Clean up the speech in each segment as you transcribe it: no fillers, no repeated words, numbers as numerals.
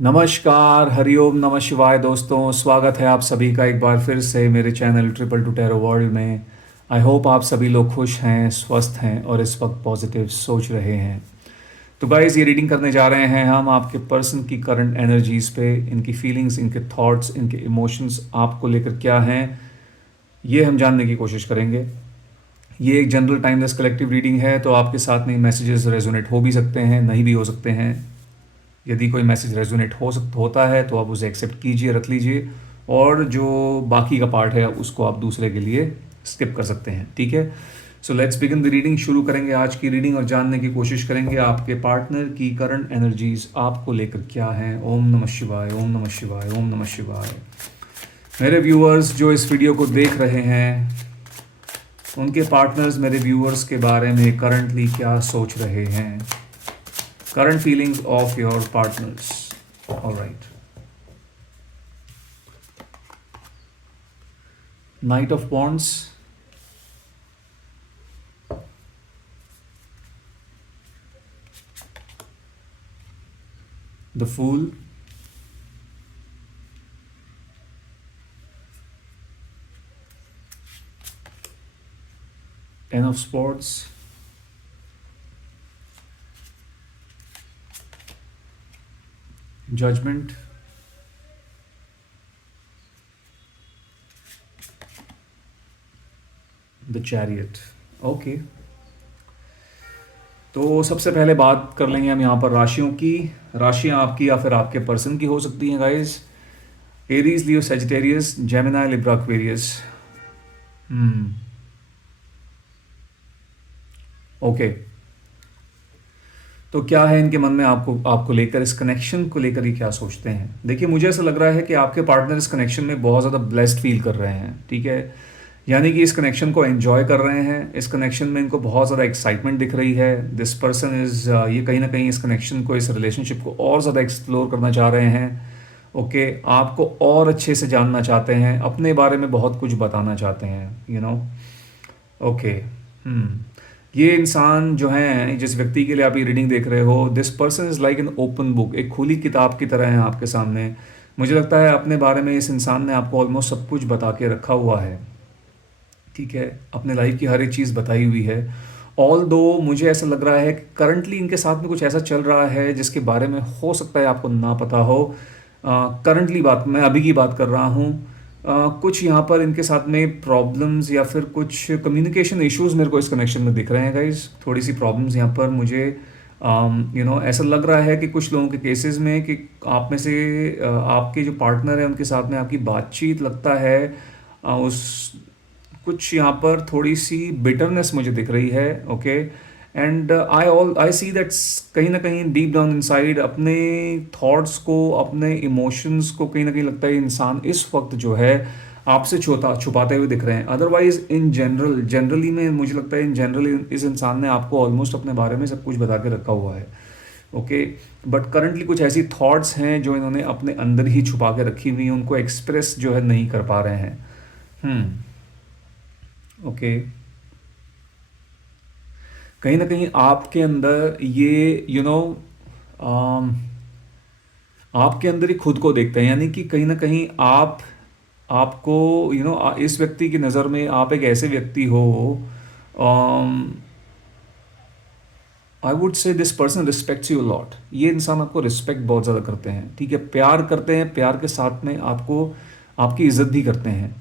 नमस्कार, हरिओम, नमः शिवाय दोस्तों। स्वागत है आप सभी का एक बार फिर से मेरे channel triple two tarot world में। आई होप आप सभी लोग खुश हैं, स्वस्थ हैं और इस वक्त पॉजिटिव सोच रहे हैं। तो गाइस, ये रीडिंग करने जा रहे हैं हम आपके पर्सन की करंट एनर्जीज पे, इनकी फीलिंग्स, इनके थॉट्स, इनके इमोशंस आपको लेकर क्या हैं, ये हम जानने की कोशिश करेंगे। ये एक जनरल टाइमलेस कलेक्टिव रीडिंग है, तो आपके साथ में मैसेजेस रेजोनेट हो भी सकते हैं, नहीं भी हो सकते हैं। यदि कोई मैसेज रेजोनेट होता है तो आप उसे एक्सेप्ट कीजिए, रख लीजिए, और जो बाकी का पार्ट है उसको आप दूसरे के लिए स्किप कर सकते हैं। ठीक है, so let's begin the reading. शुरू करेंगे आज की रीडिंग और जानने की कोशिश करेंगे आपके पार्टनर की करंट एनर्जीज आपको लेकर क्या हैं। ओम नमः शिवाय, ओम नमः शिवाय, ओम नमः शिवाय। मेरे व्यूअर्स जो इस वीडियो को देख रहे हैं, उनके पार्टनर्स मेरे व्यूअर्स के बारे में करंटली क्या सोच रहे हैं। Current feelings of your partners. All right. Knight of Wands. The Fool. Ten of Swords. Judgment. The Chariot. Okay, तो सबसे पहले बात कर लेंगे हम यहाँ पर राशियों की। राशियाँ आपकी या फिर आपके पर्सन की हो सकती हैं guys. Aries, Leo, Sagittarius, Gemini, Libra, Aquarius. Okay, तो क्या है इनके मन में आपको आपको लेकर, इस कनेक्शन को लेकर ये क्या सोचते हैं। देखिए, मुझे ऐसा लग रहा है कि आपके पार्टनर इस कनेक्शन में बहुत ज़्यादा ब्लेस्ड फील कर रहे हैं। ठीक है, यानी कि इस कनेक्शन को एंजॉय कर रहे हैं। इस कनेक्शन में इनको बहुत ज़्यादा एक्साइटमेंट दिख रही है। दिस पर्सन इज़ ये कहीं ना कहीं इस कनेक्शन को, इस रिलेशनशिप को और ज़्यादा एक्सप्लोर करना चाह रहे हैं। ओके, आपको और अच्छे से जानना चाहते हैं, अपने बारे में बहुत कुछ बताना चाहते हैं, यू नो। ओके, ये इंसान जो है, जिस व्यक्ति के लिए आप ये रीडिंग देख रहे हो, this person is like an open book, एक खुली किताब की तरह है आपके सामने। मुझे लगता है अपने बारे में इस इंसान ने आपको ऑलमोस्ट सब कुछ बता के रखा हुआ है। ठीक है, अपने लाइफ की हर एक चीज़ बताई हुई है। ऑल दो मुझे ऐसा लग रहा है कि करंटली इनके साथ में कुछ ऐसा चल रहा है जिसके बारे में हो सकता है आपको ना पता हो। करंटली बात, मैं अभी की बात कर रहा हूँ। कुछ यहाँ पर इनके साथ में प्रॉब्लम्स या फिर कुछ कम्युनिकेशन इश्यूज मेरे को इस कनेक्शन में दिख रहे हैं गाइज। थोड़ी सी प्रॉब्लम्स यहाँ पर मुझे ऐसा लग रहा है कि कुछ लोगों के केसेस में कि आप में से आपके जो पार्टनर है उनके साथ में आपकी बातचीत लगता है, उस कुछ यहाँ पर थोड़ी सी बिटरनेस मुझे दिख रही है। Okay, and I see that कहीं ना कहीं डीप डाउन इनसाइड अपने थॉट्स को, अपने इमोशंस को कहीं ना कहीं लगता है इंसान इस वक्त जो है आपसे छुपाते हुए दिख रहे हैं। अदरवाइज इन जनरली में मुझे लगता है इन जनरल इस इंसान ने आपको ऑलमोस्ट अपने बारे में सब कुछ बता के रखा हुआ है। ओके, बट करंटली कुछ ऐसी थॉट्स हैं जो इन्होंने अपने अंदर ही छुपा के रखी हुई हैं, उनको एक्सप्रेस जो है नहीं कर पा रहे हैं। ओके, कहीं ना कहीं आपके अंदर ये आपके अंदर ही खुद को देखते हैं, यानी कि कहीं ना कहीं आपको इस व्यक्ति की नज़र में आप एक ऐसे व्यक्ति हो। I would say this person respects you lot. ये इंसान आपको रिस्पेक्ट बहुत ज़्यादा करते हैं। ठीक है, प्यार करते हैं, प्यार के साथ में आपको आपकी इज्जत भी करते हैं।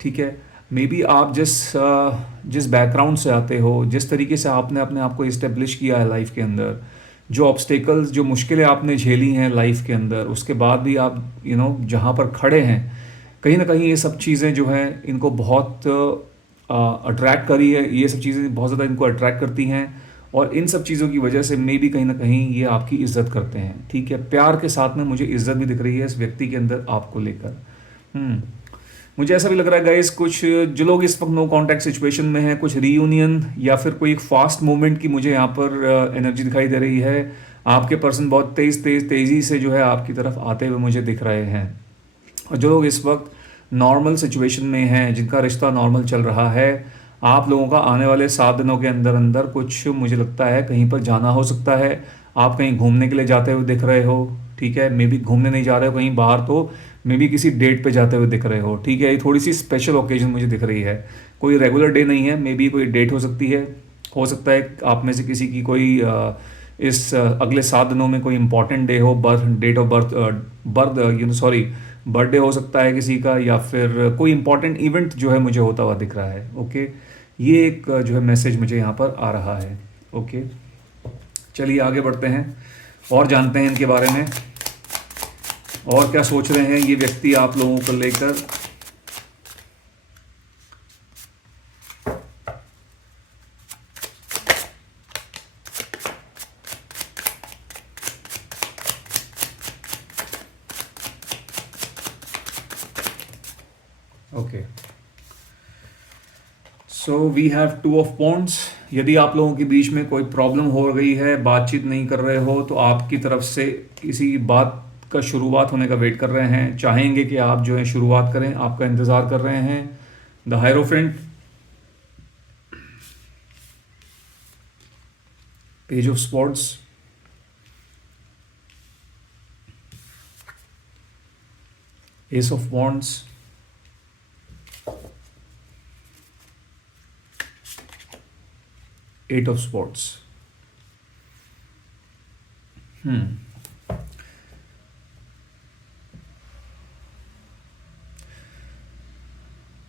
ठीक है, मे बी आप जिस बैकग्राउंड से आते हो, जिस तरीके से आपने अपने आप को इस्टेब्लिश किया है लाइफ के अंदर, जो ऑब्स्टेकल्स, जो मुश्किलें आपने झेली हैं लाइफ के अंदर, उसके बाद भी आप जहाँ पर खड़े हैं, कहीं ना कहीं ये सब चीज़ें जो हैं इनको बहुत अट्रैक्ट करी है। ये सब चीज़ें बहुत ज़्यादा इनको अट्रैक्ट करती हैं, और इन सब चीज़ों की वजह से मे बी कहीं ना कहीं ये आपकी इज्जत करते हैं। ठीक है, प्यार के साथ में मुझे इज्जत भी दिख रही है इस व्यक्ति के अंदर आपको लेकर। मुझे ऐसा भी लग रहा है गाइस, कुछ जो लोग इस वक्त नो कॉन्टैक्ट सिचुएशन में हैं, कुछ रीयूनियन या फिर कोई एक फास्ट मूवमेंट की मुझे यहाँ पर एनर्जी दिखाई दे रही है। आपके पर्सन बहुत तेज़ी से जो है आपकी तरफ आते हुए मुझे दिख रहे हैं। और जो लोग इस वक्त नॉर्मल सिचुएशन में हैं, जिनका रिश्ता नॉर्मल चल रहा है, आप लोगों का आने वाले 7 दिनों के अंदर अंदर कुछ मुझे लगता है कहीं पर जाना हो सकता है। आप कहीं घूमने के लिए जाते हुए दिख रहे हो। ठीक है, मे बी घूमने नहीं जा रहे हो कहीं बाहर, तो मे बी किसी डेट पे जाते हुए दिख रहे हो, ठीक है। ये थोड़ी सी स्पेशल ओकेजन मुझे दिख रही है, कोई रेगुलर डे नहीं है, मे बी कोई डेट हो सकती है। हो सकता है आप में से किसी की कोई अगले 7 दिनों में कोई इंपॉर्टेंट डे हो, date of birth, birth sorry, birthday हो सकता है किसी का, या फिर कोई इंपॉर्टेंट इवेंट जो है मुझे होता हुआ दिख रहा है। ओके, ये एक जो है मैसेज मुझे यहाँ पर आ रहा है। ओके, चलिए आगे बढ़ते हैं और जानते हैं इनके बारे में, और क्या सोच रहे हैं ये व्यक्ति आप लोगों को लेकर। Okay, so we have 2 of wands. यदि आप लोगों के बीच में कोई प्रॉब्लम हो गई है, बातचीत नहीं कर रहे हो, तो आपकी तरफ से किसी बात का शुरुआत होने का वेट कर रहे हैं, चाहेंगे कि आप जो है शुरुआत करें, आपका इंतज़ार कर रहे हैं। The hierophant, page of swords, ace of wands, eight of swords.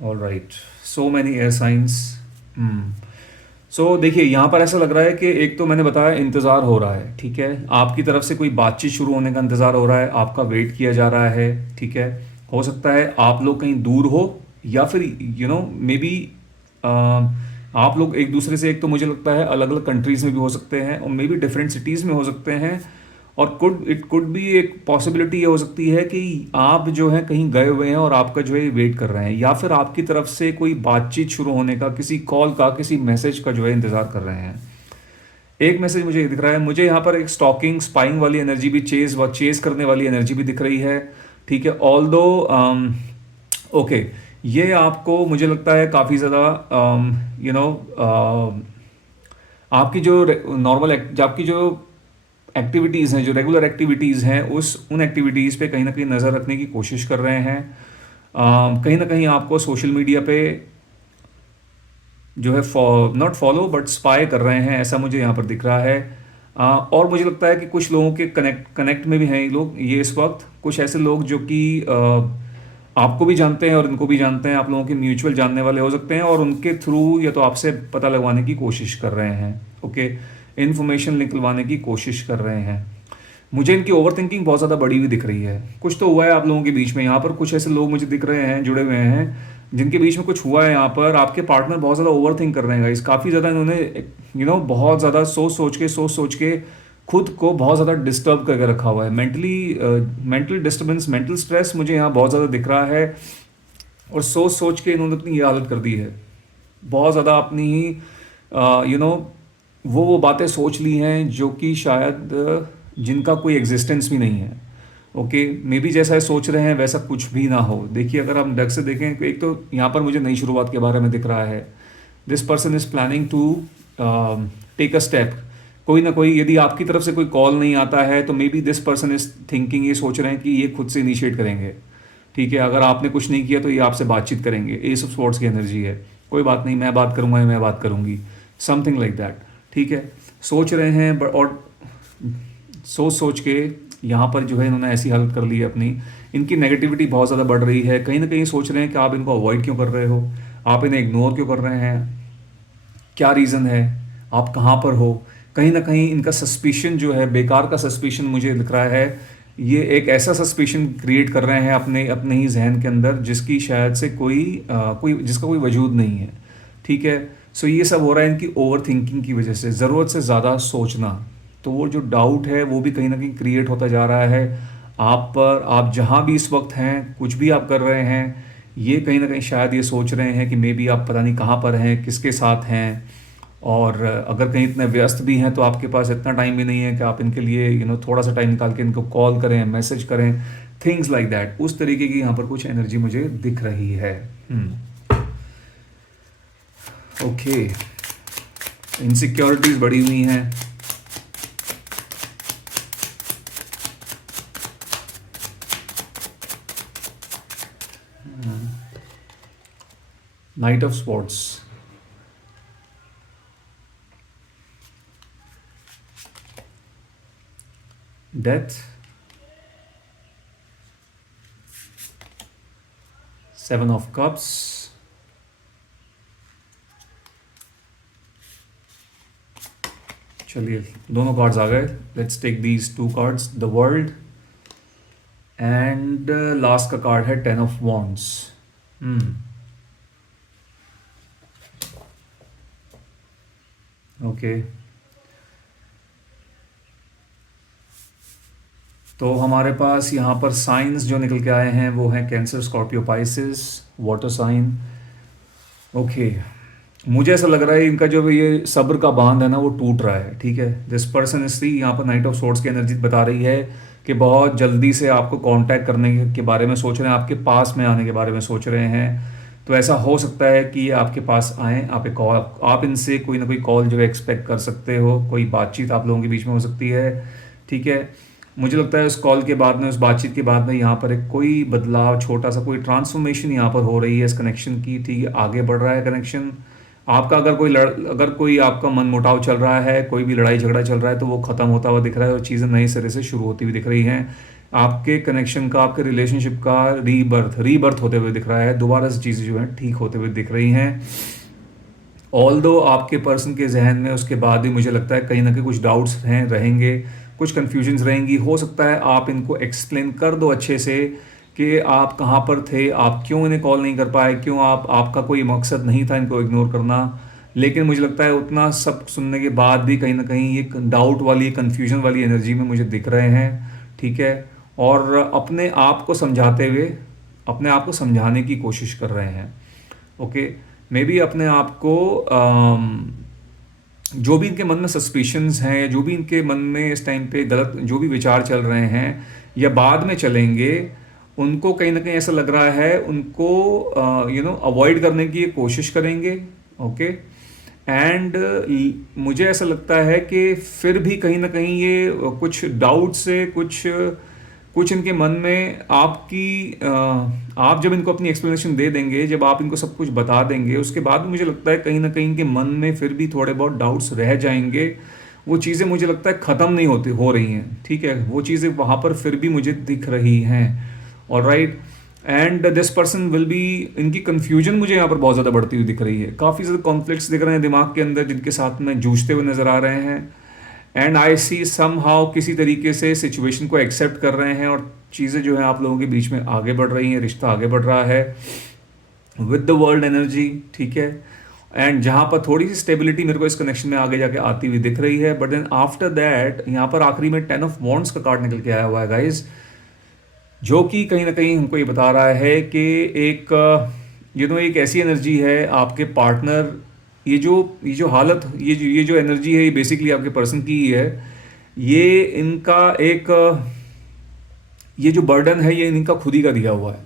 All right, so many air signs. सो देखिए यहाँ पर ऐसा लग रहा है कि एक तो मैंने बताया इंतज़ार हो रहा है, ठीक है, आपकी तरफ से कोई बातचीत शुरू होने का इंतज़ार हो रहा है, आपका वेट किया जा रहा है, ठीक है। हो सकता है आप लोग कहीं दूर हो, या फिर मे बी आप लोग एक दूसरे से, एक तो मुझे लगता है अलग अलग कंट्रीज़ में भी हो सकते हैं, और मे बी डिफरेंट सिटीज़ में हो सकते हैं, और इट कुड भी एक पॉसिबिलिटी ये हो सकती है कि आप जो है कहीं गए हुए हैं और आपका जो है वेट कर रहे हैं, या फिर आपकी तरफ से कोई बातचीत शुरू होने का, किसी कॉल का, किसी मैसेज का जो है इंतज़ार कर रहे हैं। एक मैसेज मुझे दिख रहा है, मुझे यहाँ पर एक स्टॉकिंग, स्पाइंग वाली एनर्जी भी, चेज करने वाली एनर्जी भी दिख रही है, ठीक है। ऑल दो ओके, ये आपको मुझे लगता है काफ़ी ज़्यादा आपकी जो नॉर्मल, आपकी जो एक्टिविटीज़ हैं, जो रेगुलर एक्टिविटीज़ हैं, उन एक्टिविटीज़ पे कहीं ना कहीं नज़र रखने की कोशिश कर रहे हैं। कहीं ना कहीं आपको सोशल मीडिया पे जो है नॉट फॉलो बट स्पाई कर रहे हैं, ऐसा मुझे यहाँ पर दिख रहा है। और मुझे लगता है कि कुछ लोगों के कनेक्ट में भी हैं ये लोग, ये इस वक्त कुछ ऐसे लोग जो कि आपको भी जानते हैं और इनको भी जानते हैं, आप लोगों के म्यूचुअल जानने वाले हो सकते हैं, और उनके थ्रू या तो आपसे पता लगवाने की कोशिश कर रहे हैं। ओके, इन्फॉर्मेशन निकलवाने की कोशिश कर रहे हैं। मुझे इनकी ओवर थिंकिंग बहुत ज़्यादा बड़ी हुई दिख रही है, कुछ तो हुआ है आप लोगों के बीच में। यहाँ पर कुछ ऐसे लोग मुझे दिख रहे हैं, जुड़े हुए हैं, जिनके बीच में कुछ हुआ है। यहाँ पर आपके पार्टनर बहुत ज़्यादा ओवर थिंक कर रहे हैं गाइस, काफ़ी ज़्यादा इन्होंने बहुत ज़्यादा सोच के खुद को बहुत ज़्यादा डिस्टर्ब करके रखा हुआ है। मेंटल डिस्टर्बेंस, मेंटल स्ट्रेस मुझे यहाँ बहुत ज़्यादा दिख रहा है, और सोच के इन्होंने अपनी ये हालत कर दी है, बहुत ज़्यादा अपनी ही वो बातें सोच ली हैं जो कि शायद जिनका कोई एग्जिस्टेंस भी नहीं है। ओके, मे बी जैसा ये सोच रहे हैं वैसा कुछ भी ना हो। देखिए, अगर हम ढंग से देखें तो एक तो यहाँ पर मुझे नई शुरुआत के बारे में दिख रहा है। This person is planning to take a step, कोई ना कोई, यदि आपकी तरफ से कोई कॉल नहीं आता है तो may be this person is thinking, ये सोच रहे हैं कि ये खुद से इनिशिएट करेंगे, ठीक है। अगर आपने कुछ नहीं किया तो ये आपसे बातचीत करेंगे। एस ऑफ स्वॉर्ड्स की एनर्जी है, कोई बात नहीं, मैं बात करूँगा, मैं बात करूँगी, समथिंग लाइक दैट, ठीक है। सोच रहे हैं और सोच के यहाँ पर जो है इन्होंने ऐसी हालत कर ली है अपनी, इनकी नेगेटिविटी बहुत ज़्यादा बढ़ रही है। कहीं ना कहीं सोच रहे हैं कि आप इनको अवॉइड क्यों कर रहे हो, आप इन्हें इग्नोर क्यों कर रहे हैं, क्या रीज़न है, आप कहाँ पर हो। कहीं ना कहीं इनका सस्पिशन जो है, बेकार का सस्पिशन मुझे दिख रहा है, ये एक ऐसा सस्पिशन क्रिएट कर रहे हैं अपने अपने ही जहन के अंदर, जिसकी शायद से जिसका कोई वजूद नहीं है, ठीक है। सो ये सब हो रहा है इनकी ओवर थिंकिंग की वजह से, ज़रूरत से ज़्यादा सोचना। तो वो जो डाउट है वो भी कहीं ना कहीं क्रिएट होता जा रहा है आप पर। आप जहाँ भी इस वक्त हैं, कुछ भी आप कर रहे हैं, ये कहीं ना कहीं शायद ये सोच रहे हैं कि मे बी आप पता नहीं कहाँ पर हैं, किसके साथ हैं, और अगर कहीं इतने व्यस्त भी हैं तो आपके पास इतना टाइम भी नहीं है कि आप इनके लिए थोड़ा सा टाइम निकाल के इनको कॉल करें, मैसेज करें, थिंग्स लाइक दैट। उस तरीके की यहाँ पर कुछ एनर्जी मुझे दिख रही है। ओके, इनसिक्योरिटीज़ बढ़ी हुई हैं, knight of sports, death, seven of cups, चलिए दोनों कार्ड्स आ गए। Let's take these two cards, the world and last का कार्ड है टेन ऑफ वॉन्ड्स। ओके, तो हमारे पास यहाँ पर साइंस जो निकल के आए हैं वो हैं Cancer, Scorpio, Pisces, water sign. Okay, मुझे ऐसा लग रहा है इनका जो ये सब्र का बांध है ना वो टूट रहा है। ठीक है, दिस पर्सन इज सी, यहाँ पर नाइट ऑफ सोर्ड्स की एनर्जी बता रही है कि बहुत जल्दी से आपको कांटेक्ट करने के बारे में सोच रहे हैं, आपके पास में आने के बारे में सोच रहे हैं। तो ऐसा हो सकता है कि ये आपके पास आएँ, आप एक कॉल, आप इनसे कोई ना कोई कॉल जो है एक्सपेक्ट कर सकते हो, कोई बातचीत आप लोगों के बीच में हो सकती है। ठीक है, मुझे लगता है उस कॉल के बाद में, उस बातचीत के बाद में यहाँ पर एक कोई बदलाव, छोटा सा कोई ट्रांसफॉर्मेशन यहाँ पर हो रही है इस कनेक्शन की। ठीक है, आगे बढ़ रहा है कनेक्शन आपका। अगर कोई आपका मन मुटाव चल रहा है, कोई भी लड़ाई झगड़ा चल रहा है, तो वो ख़त्म होता हुआ दिख रहा है और चीज़ें नए सिरे से शुरू होती हुई दिख रही हैं। आपके कनेक्शन का, आपके रिलेशनशिप का रीबर्थ होते हुए दिख रहा है। दोबारा से चीज़ें जो हैं ठीक होते हुए दिख रही हैं। ऑल दो आपके पर्सन के जहन में उसके बाद भी मुझे लगता है कहीं ना कहीं कुछ डाउट्स रहेंगे, कुछ कन्फ्यूजन्स रहेंगी। हो सकता है आप इनको एक्सप्लेन कर दो अच्छे से कि आप कहाँ पर थे, आप क्यों इन्हें कॉल नहीं कर पाए, क्यों आपका कोई मकसद नहीं था इनको इग्नोर करना। लेकिन मुझे लगता है उतना सब सुनने के बाद भी कहीं ना कहीं ये डाउट वाली, कन्फ्यूजन वाली एनर्जी में मुझे दिख रहे हैं। ठीक है, और अपने आप को समझाते हुए, अपने आप को समझाने की कोशिश कर रहे हैं। ओके, मे बी अपने आप को जो भी इनके मन में सस्पिशंस हैं, या जो भी इनके मन में इस टाइम पे गलत जो भी विचार चल रहे हैं या बाद में चलेंगे, उनको कहीं ना कहीं ऐसा लग रहा है उनको अवॉइड करने की ये कोशिश करेंगे। ओके, एंड मुझे ऐसा लगता है कि फिर भी कहीं ना कहीं ये कुछ डाउट से, कुछ इनके मन में आप जब इनको अपनी एक्सप्लेनेशन दे देंगे, जब आप इनको सब कुछ बता देंगे, उसके बाद मुझे लगता है कहीं ना कहीं इनके मन में फिर भी थोड़े बहुत डाउट्स रह जाएंगे। वो चीज़ें मुझे लगता है ख़त्म नहीं हो रही हैं। ठीक है, वो चीज़ें वहाँ पर फिर भी मुझे दिख रही हैं। Alright, and this person will be, इनकी कन्फ्यूजन मुझे यहाँ पर बहुत ज़्यादा बढ़ती हुई दिख रही है। काफ़ी ज़्यादा कॉन्फ्लिक्ट्स दिख रहे हैं दिमाग के अंदर, जिनके साथ में जूझते हुए नज़र आ रहे हैं। And I C some how किसी तरीके से सिचुएशन को एक्सेप्ट कर रहे हैं और चीज़ें जो है आप लोगों के बीच में आगे बढ़ रही हैं, रिश्ता आगे बढ़ रहा है विद द वर्ल्ड एनर्जी। ठीक है, एंड जहाँ पर थोड़ी सी स्टेबिलिटी मेरे को इस कनेक्शन में आगे जाके आती हुई दिख रही है। बट देन आफ्टर दैट यहाँ पर आखिरी में 10 ऑफ वॉन्ड्स का कार्ड निकल के आया हुआ है गाइज, जो कि कहीं ना कहीं हमको ये बता रहा है कि एक ऐसी एनर्जी है आपके पार्टनर, ये जो हालत, ये जो एनर्जी है, ये बेसिकली आपके पर्सन की ही है। ये इनका ये जो बर्डन है, ये इनका खुद ही का दिया हुआ है।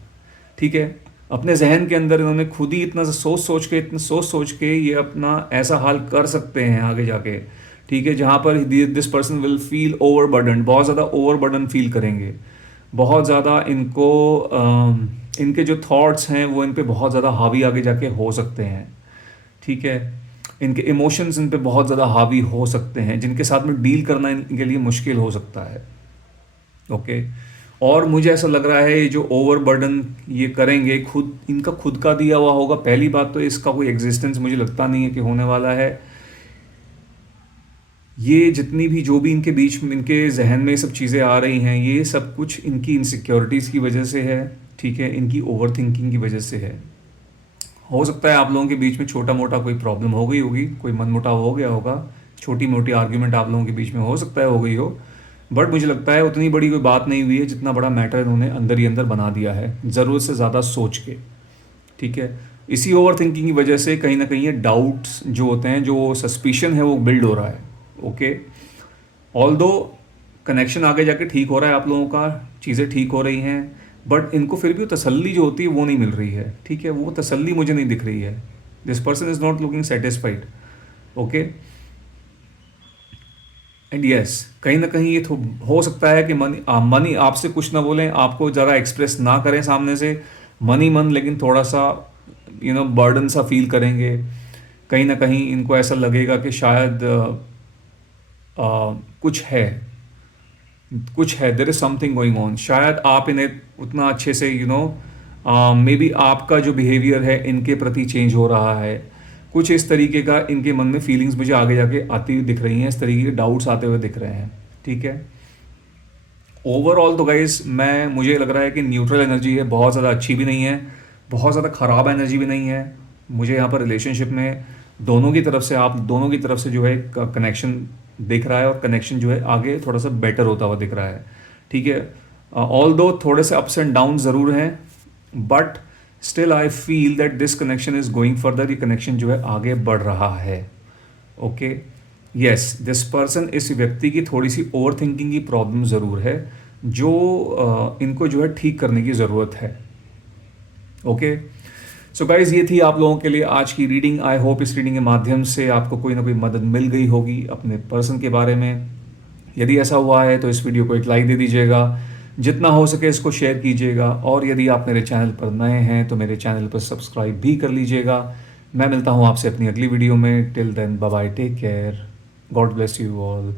ठीक है, अपने जहन के अंदर इन्होंने खुद ही इतना सोच के ये अपना ऐसा हाल कर सकते हैं आगे जाके। ठीक है, जहाँ पर this person will feel overburden, बहुत ज़्यादा ओवरबर्डन फील करेंगे, बहुत ज़्यादा इनको इनके जो थॉट्स हैं वो इन पे बहुत ज़्यादा हावी आगे जाके हो सकते हैं। ठीक है, इनके इमोशंस इन पे बहुत ज़्यादा हावी हो सकते हैं, जिनके साथ में डील करना इनके लिए मुश्किल हो सकता है। ओके, और मुझे ऐसा लग रहा है ये जो ओवरबर्डन ये करेंगे, इनका खुद का दिया हुआ होगा। पहली बात तो इसका कोई एग्जिस्टेंस मुझे लगता नहीं है कि होने वाला है। ये जितनी भी जो भी इनके बीच में, इनके जहन में सब चीज़ें आ रही हैं, ये सब कुछ इनकी इनसिक्योरिटीज़ की वजह से है। ठीक है, इनकी ओवर थिंकिंग की वजह से है। हो सकता है आप लोगों के बीच में छोटा मोटा कोई प्रॉब्लम हो गई होगी, कोई मनमुटाव हो गया होगा, छोटी मोटी आर्ग्यूमेंट आप लोगों के बीच में हो सकता है हो गई हो। बट मुझे लगता है उतनी बड़ी कोई बात नहीं हुई है जितना बड़ा मैटर इन्होंने अंदर ही अंदर बना दिया है, ज़रूरत से ज़्यादा सोच के। ठीक है, इसी ओवर थिंकिंग की वजह से कहीं ना कहीं ये डाउट्स जो होते हैं, जो सस्पिशन है, वो बिल्ड हो रहा है। ओके, ऑल्दो कनेक्शन आगे जाके ठीक हो रहा है आप लोगों का, चीज़ें ठीक हो रही हैं, बट इनको फिर भी तसल्ली जो होती है वो नहीं मिल रही है। ठीक है, वो तसल्ली मुझे नहीं दिख रही है। This person is not looking satisfied. Okay, and yes, कहीं ना कहीं ये हो सकता है कि मनी आपसे कुछ ना बोलें, आपको ज़रा एक्सप्रेस ना करें सामने से मन ही मन, लेकिन थोड़ा सा बर्डन सा फील करेंगे, कहीं ना कहीं इनको ऐसा लगेगा कि शायद कुछ है, there is something going on. शायद आप इन्हें उतना अच्छे से मे बी आपका जो बिहेवियर है इनके प्रति चेंज हो रहा है, कुछ इस तरीके का इनके मन में फीलिंग्स मुझे आगे जाके आती हुई दिख रही हैं, इस तरीके के डाउट्स आते हुए दिख रहे हैं। ठीक है, ओवरऑल तो गाइस मुझे लग रहा है कि न्यूट्रल एनर्जी है, बहुत ज़्यादा अच्छी भी नहीं है, बहुत ज़्यादा ख़राब एनर्जी भी नहीं है। मुझे यहाँ पर रिलेशनशिप में दोनों की तरफ से, आप दोनों की तरफ से जो है कनेक्शन दिख रहा है, और कनेक्शन जो है आगे थोड़ा सा बेटर होता हुआ दिख रहा है। ठीक है, ऑल दो थोड़े से अप्स एंड डाउन ज़रूर हैं, but still I feel that this connection is going further. ये कनेक्शन जो है आगे बढ़ रहा है। ओके, यस, दिस पर्सन, इस व्यक्ति की थोड़ी सी ओवर थिंकिंग की प्रॉब्लम ज़रूर है, जो इनको जो है ठीक करने की ज़रूरत है। ओके, सो गाइज, ये थी आप लोगों के लिए आज की रीडिंग। आई होप इस रीडिंग के माध्यम से आपको कोई ना कोई मदद मिल गई होगी अपने पर्सन के बारे में। यदि ऐसा हुआ है तो इस वीडियो को एक लाइक दे दीजिएगा, जितना हो सके इसको शेयर कीजिएगा, और यदि आप मेरे चैनल पर नए हैं तो मेरे चैनल पर सब्सक्राइब भी कर लीजिएगा। मैं मिलता हूँ आपसे अपनी अगली वीडियो में। Till then, bye bye, take care, God bless you all.